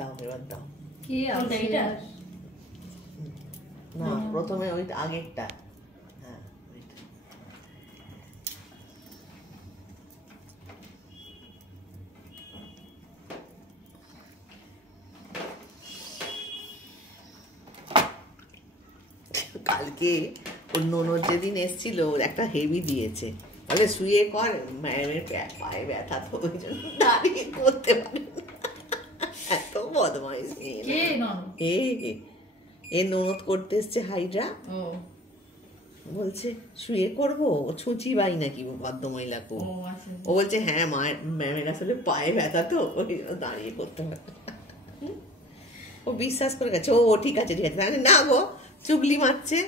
দাও এবার দাও। কি আছে এটা? না প্রথমে ওইটা আগেরটা। হ্যাঁ ওইটা। কালকে ওর ননদ যেদিন এসেছিল ওর একটা হেভি দিয়েছে, তাহলে শুয়ে কর, ম্যামের পায়ে ব্যথা তো ওই জন্য দাঁড়িয়ে করতে পারে না। এত বদমাইশ এ ননদ করতে এসছে হাইড্রা, বলছে শুয়ে করবো, ছুঁচি বাই নাকি ভদ্রমহিলাকে। ও বলছে হ্যাঁ ম্যামের আসলে পায়ে ব্যথা তো ওই জন্য দাঁড়িয়ে করতে পারে। ও বিশ্বাস করে গেছে, ও ঠিক আছে ঠিক আছে। না গো, চুগলি মারছে।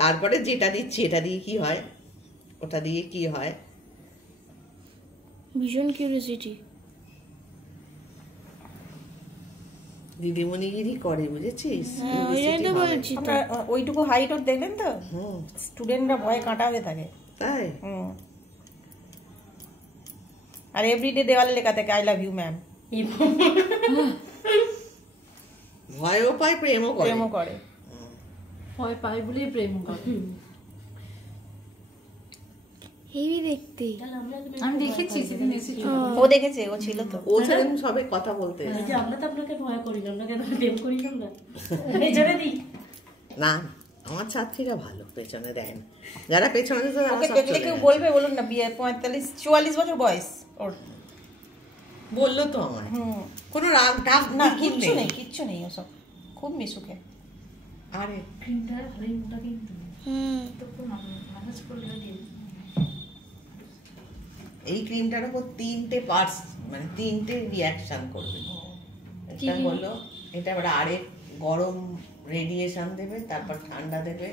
তারপরে যেটা দিচ্ছি এটা দিয়ে কি হয়, ওটা দিয়ে কি হয়, ভীষণ কিউরিওসিটি। দিদিমণিগিরি করে, বুঝেছিস? ওইটুকু হাইট ওর দেখলেন তো, স্টুডেন্টরা ভয়ে কাঁটা হয়ে থাকে। তাই? আর এভরিডে দেওয়ালে লেখা থাকে আই লাভ ইউ ম্যাম। ভয়ও পায়, প্রেমও করে। ভয় পায় বলেই প্রেম করে। হেভি দেখতে। আমি দেখেছি সেদিন এসেছিল। ও দেখেছে, ও ছিল তো। ও সেদিন সবে কথা বলতে যে আমরা তো আপনাকে ভয় করি না, আমরা কেন প্রেম করি না, এই জন্য দিই না। আমার ছাত্রীরা ভালো, পেছনে দেয় না। যারা পেছনে কেউ বলবে, বলুন না, বিয়ে 45-44 বছর বয়স ওর। বললো তো আমার কোনো রাগ টাগ না, কিচ্ছু নেই ওসব, খুব মিশুকে। আরে ক্রিমটার ভালোই মোটা কিন্তু। তো কোন মাসাজ করে দিয়ে এই ক্রিমটার উপর 3টে পার্টস, মানে 3টে রিঅ্যাকশন করবে। এটা হলো, এটা আবার আরেক গরম রেডিয়েশন দেবে, তারপর ঠান্ডা দেবে।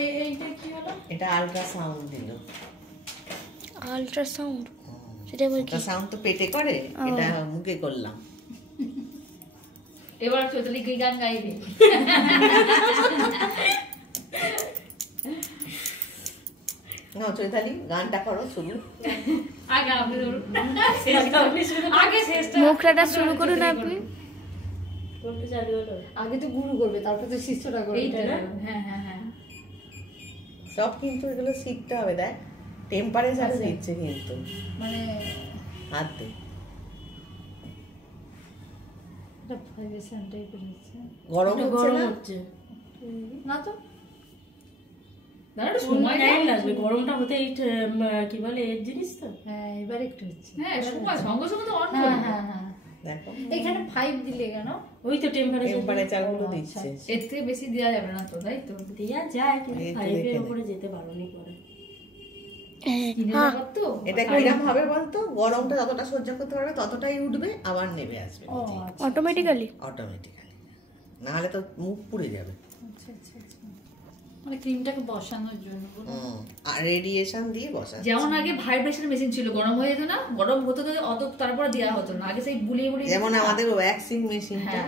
এইটা কি হলো? এটা আল্ট্রাসাউন্ড দিল। আল্ট্রাসাউন্ড সেটা বল কি? সাউন্ড তো পেটে করে, এটা মুখে করলাম। এবার চৈতালি কি গান গাইবে? না চৈতালি গানটা করো শুরু। আগে আপনি ধরুন, আগে শেষটা মুখটা শুরু করুন আপনি। কোনটা চালু হলো? আগে তো গুরু করবে, তারপর তো শিষ্যটা করবে। হ্যাঁ হ্যাঁ হ্যাঁ, সব কিন্তু এগুলো শিখতে হবে। দেখ টেম্পারেচার দিচ্ছে কিন্তু, মানে হাত দে। এটা ভাইব্রেশন টাইপের হচ্ছে। গরম হচ্ছে না? না তো দাঁড়াও, সময় টাইম লাগবে গরমটা হতে। এই কি বলে এর জিনিস তো। হ্যাঁ এবার একটু হচ্ছে। হ্যাঁ সময় সঙ্গে সঙ্গে তো অন করবে। হ্যাঁ হ্যাঁ, দেখো এখানে 5 দিলে কেন? ওই তো টেম্পারেচার গুলো দিচ্ছে। এর থেকে বেশি দেওয়া যাবে না তো, তাই তো? দেয়া যায় কিন্তু 5 এর উপরে যেতে পারোনি করে। এটা কিরকম হবে বলতো, গরমটা যতটা সহ্য করতে পারবে ততটাই উঠবে, আবার নেমে আসবে অটোমেটিক্যালি। না হলে তো মুখ পুড়ে যাবে। আচ্ছা আচ্ছা আচ্ছা, মানে ক্রিমটাকে বসানোর জন্য আর রেডিয়েশন দিয়ে বসানো। যেমন আগে ভাইব্রেশন মেশিন ছিল, গরম হয়ে যেত না, গরম হতো তো অত তারপরে দেওয়া হতো না, আগে সেই বুলিয়ে বুলিয়ে। যেমন আমাদের ওয়্যাক্সিং মেশিনটা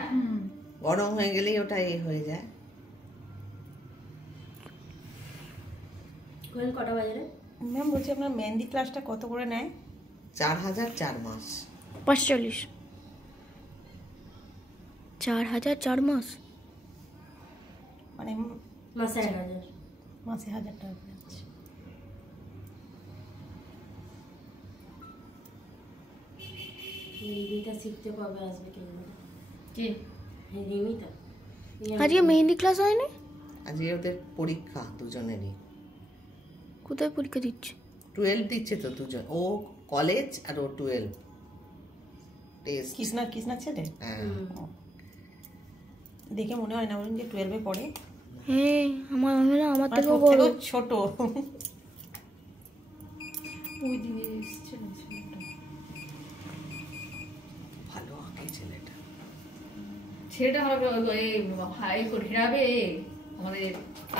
গরম হয়ে গেলেই ওটা হয়ে যায়। কটা বাজে রে ম্যাম? বলছি আপনার মেহেন্দি ক্লাসটা কত করে নেয়? 4000 4 মাস। 45। 4000 4 মাস, মানে মাসে 1000। মাসে 1000 টাকা করে। আচ্ছা, মেহেন্দিটা শিখতে কবে আসবে কে জানে? কি রিমিটা আজকে মেহেন্দি ক্লাস হয়নি? আজকে ওদের পরীক্ষা দুজনেরই। কোথায় পরীক্ষা দিচ্ছে? 12 দিচ্ছে তো দুজন, ও কলেজ আর ও 12 টেস্ট। কৃষ্ণার ছেলে? হ্যাঁ। দেখে মনে হয় না বলুন যে 12 এ পড়ে। হ্যাঁ আমার থেকেও বড়, ছোট। ওই দিনে এসেছিল ছেলেটা, ভালো আঁকে ছেলেটা। ছেলেটা হবে হাই করে হেরাবে আমাদের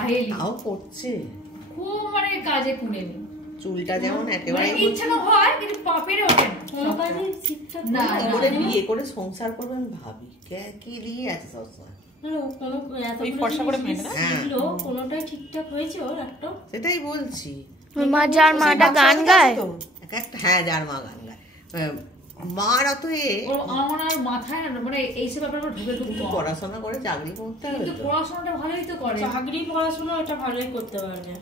আহেলি। তাও করছে খুব, মানে কাজে কুড়ে নেই। চুলটা যেমন একেবারে ইচ্ছা না হয় কিন্তু পাপেরে ওঠে কোনো কাজে ঠিকঠাক না। করে বিয়ে করে সংসার করবেন ভাবি কি দিয়ে আছে সবসময়। ওই ফর্সা করে মেয়ে না? কোনোটাই ঠিকঠাক হয়েছে ওর একটা? সেটাই বলছি। মা যার মাটা গান গায়, একটা হ্যাঁ যার মা গান গায়, মার অত আমার আর মাথায় না মানে এইসব ব্যাপারে ঢুকে ঢুকতে পড়াশোনা করে চাকরি করতে হবে কিন্তু পড়াশোনাটা ভালোই তো করে চাকরি পড়াশোনা ওটা ভালোই করতে পারবে,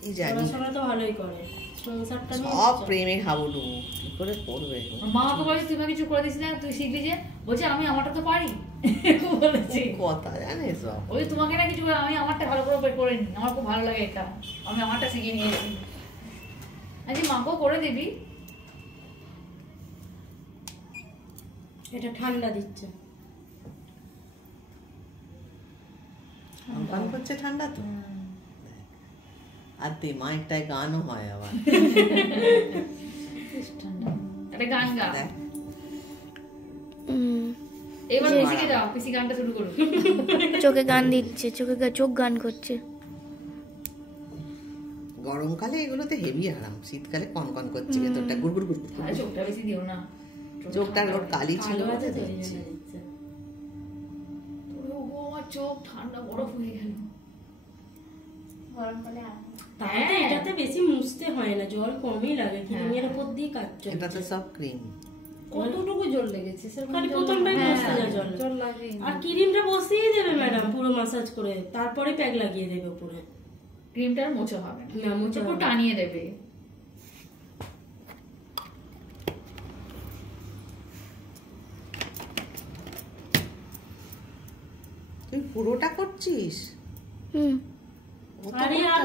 কি জানি পড়াশোনা তো ভালোই করে, সংসারটা নিয়ে সব প্রেমে হাবুডু কি করে করবে মা আমাকে বলছে তুমি কিছু করে দিস না, তুই শিখবি যে, বলছে আমি আমারটা তো পারি বলেছি কথা জানে সব ওই তোমাকে না কিছু করে, আমি আমারটা ভালো করে করে নি, আমার খুব ভালো লাগে এটা, আমি আমারটা শিখে নিয়েছি। আজ মাকেও করে দিবি। এটা ঠান্ডা দিচ্ছে, পান করছে ঠান্ডা তো। আর মা একটাই গানও হয় আবার ঠান্ডা একটা গান গা দেখ এবার পিসিকে দাও, পিসি গানটা শুরু করো। চোখে গান দিচ্ছে, চোখ গান করছে। গরমকালে এগুলোতে হেভি আরাম, শীতকালে কনকন করছে ভেতরটা গুড়গুড় গুড়গুড় আর চোখটা বেশি দিও না, চোখটা ওর কালি ছিল ভালো আছে বলে তো এই দিচ্ছে। জন্য দিচ্ছে। ও আমার চোখ ঠান্ডা বরফ হয়ে গেল। তাই তো এটাতে বেশি মুছতে হয় না, জল কমই লাগে, ক্রিমের উপর দিয়ে কাজ চলছে। এটাতে সব ক্রিম। কতটুকু জল লেগেছে খালি প্রথমটাই বসতে যায় জল, জল লাগে। আর ক্রিমটা বসিয়ে দেবে ম্যাডাম পুরো মাসাজ করে, তারপরে প্যাক লাগিয়ে দেবে উপরে। ক্রিমটা আর মোছা হবে না, মোছা পুরো হবে না। টানিয়ে দেবে। তুই পুরোটা করছিস? হুম ও তো আরে আর করতে